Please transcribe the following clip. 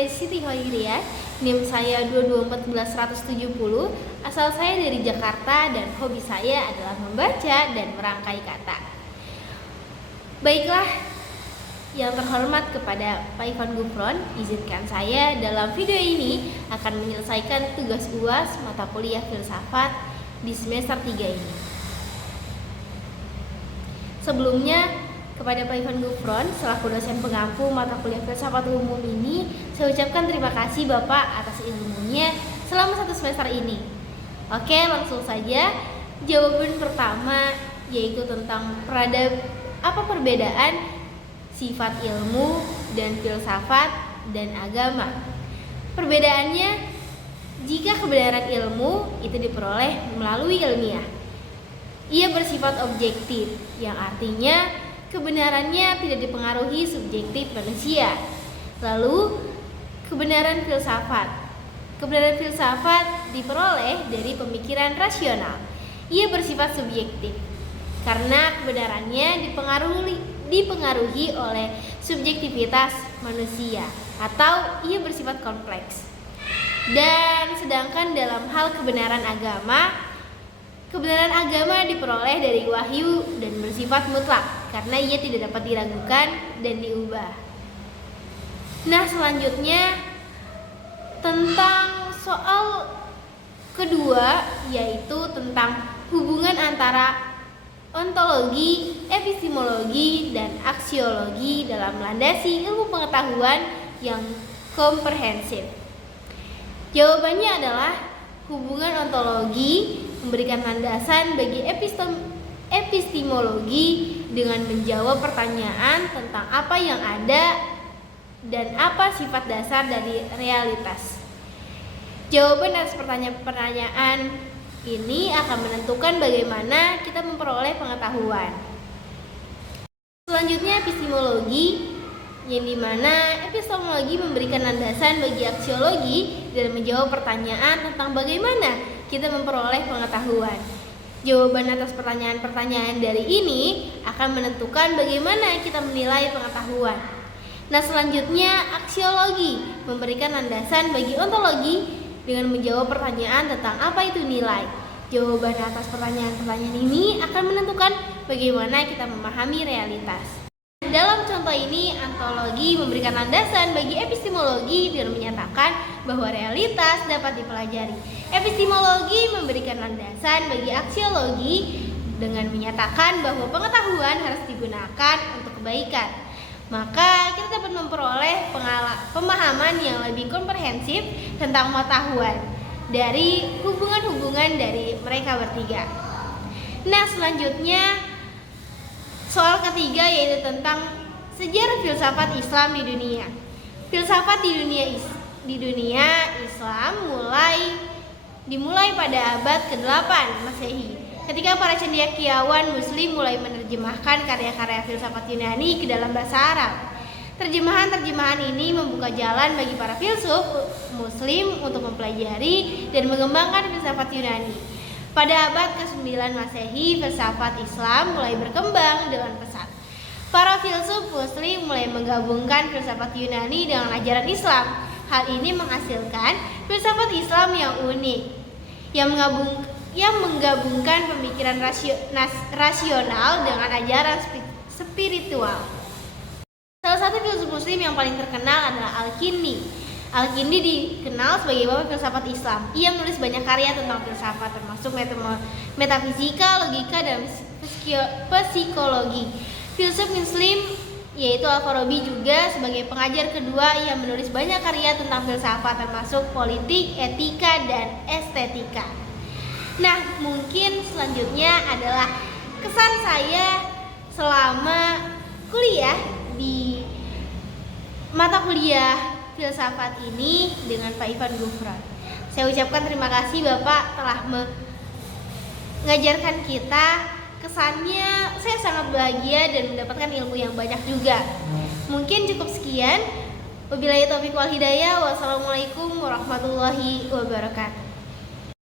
saya Siti Hoiriah, NIM saya 2241170, asal saya dari Jakarta dan hobi saya adalah membaca dan merangkai kata. Baiklah, yang terhormat kepada Pak Ivan Gufron, izinkan saya dalam video ini akan menyelesaikan tugas UAS mata kuliah filsafat di semester 3 ini. Sebelumnya, kepada Pak Ivan Gufron selaku dosen pengampu mata kuliah filsafat umum ini, saya ucapkan terima kasih Bapak atas ilmunya selama 1 semester ini. Oke, langsung saja. Jawaban pertama yaitu tentang apa perbedaan sifat ilmu dan filsafat dan agama. Perbedaannya, jika kebenaran ilmu itu diperoleh melalui ilmiah, ia bersifat objektif, yang artinya kebenarannya tidak dipengaruhi subjektif manusia. Lalu, kebenaran filsafat. Kebenaran filsafat diperoleh dari pemikiran rasional. Ia bersifat subjektif karena kebenarannya dipengaruhi oleh subjektivitas manusia atau ia bersifat kompleks. Dan sedangkan dalam hal kebenaran agama diperoleh dari wahyu dan bersifat mutlak karena ia tidak dapat diragukan dan diubah. Nah, selanjutnya tentang soal kedua, yaitu tentang hubungan antara ontologi, epistemologi, dan aksiologi dalam melandasi ilmu pengetahuan yang komprehensif. Jawabannya adalah hubungan ontologi memberikan landasan bagi epistemologi dengan menjawab pertanyaan tentang apa yang ada dan apa sifat dasar dari realitas. Jawaban atas pertanyaan ini akan menentukan bagaimana kita memperoleh pengetahuan. Selanjutnya epistemologi, yang dimana epistemologi memberikan landasan bagi aksiologi dan menjawab pertanyaan tentang bagaimana kita memperoleh pengetahuan. Jawaban atas pertanyaan-pertanyaan dari ini akan menentukan bagaimana kita menilai pengetahuan. Nah, selanjutnya aksiologi memberikan landasan bagi ontologi dengan menjawab pertanyaan tentang apa itu nilai. Jawaban atas pertanyaan-pertanyaan ini akan menentukan bagaimana kita memahami realitas. Dalam contoh ini, ontologi memberikan landasan bagi epistemologi dengan menyatakan bahwa realitas dapat dipelajari. Epistemologi memberikan landasan bagi aksiologi dengan menyatakan bahwa pengetahuan harus digunakan untuk kebaikan. Maka kita dapat memperoleh pemahaman yang lebih komprehensif tentang pengetahuan dari hubungan-hubungan dari mereka bertiga. Nah, selanjutnya soal ketiga yaitu tentang sejarah filsafat Islam di dunia. Filsafat di dunia Islam dimulai pada abad ke-8 Masehi, ketika para cendekiawan muslim mulai menerjemahkan karya-karya filsafat Yunani ke dalam bahasa Arab. Terjemahan-terjemahan ini membuka jalan bagi para filsuf muslim untuk mempelajari dan mengembangkan filsafat Yunani. Pada abad ke-9 Masehi, filsafat Islam mulai berkembang dengan pesat. Para filsuf muslim mulai menggabungkan filsafat Yunani dengan ajaran Islam. Hal ini menghasilkan filsafat Islam yang unik, yang menggabungkan pemikiran rasional dengan ajaran spiritual. Salah satu filsuf muslim yang paling terkenal adalah Al-Kindi. Al-Kindi dikenal sebagai bapak filsafat Islam. Ia menulis banyak karya tentang filsafat, termasuk metafisika, logika, dan psikologi. Filsuf muslim yaitu Al-Farabi juga sebagai pengajar kedua yang menulis banyak karya tentang filsafat, termasuk politik, etika, dan estetika. Nah, mungkin selanjutnya adalah kesan saya selama kuliah di mata kuliah filsafat ini dengan Pak Ivan Gufron. Saya ucapkan terima kasih Bapak telah mengajarkan kita. Kesannya saya sangat bahagia dan mendapatkan ilmu yang banyak juga. Mungkin cukup sekian. Wabillahi taufiq wal hidayah. Wassalamualaikum warahmatullahi wabarakatuh.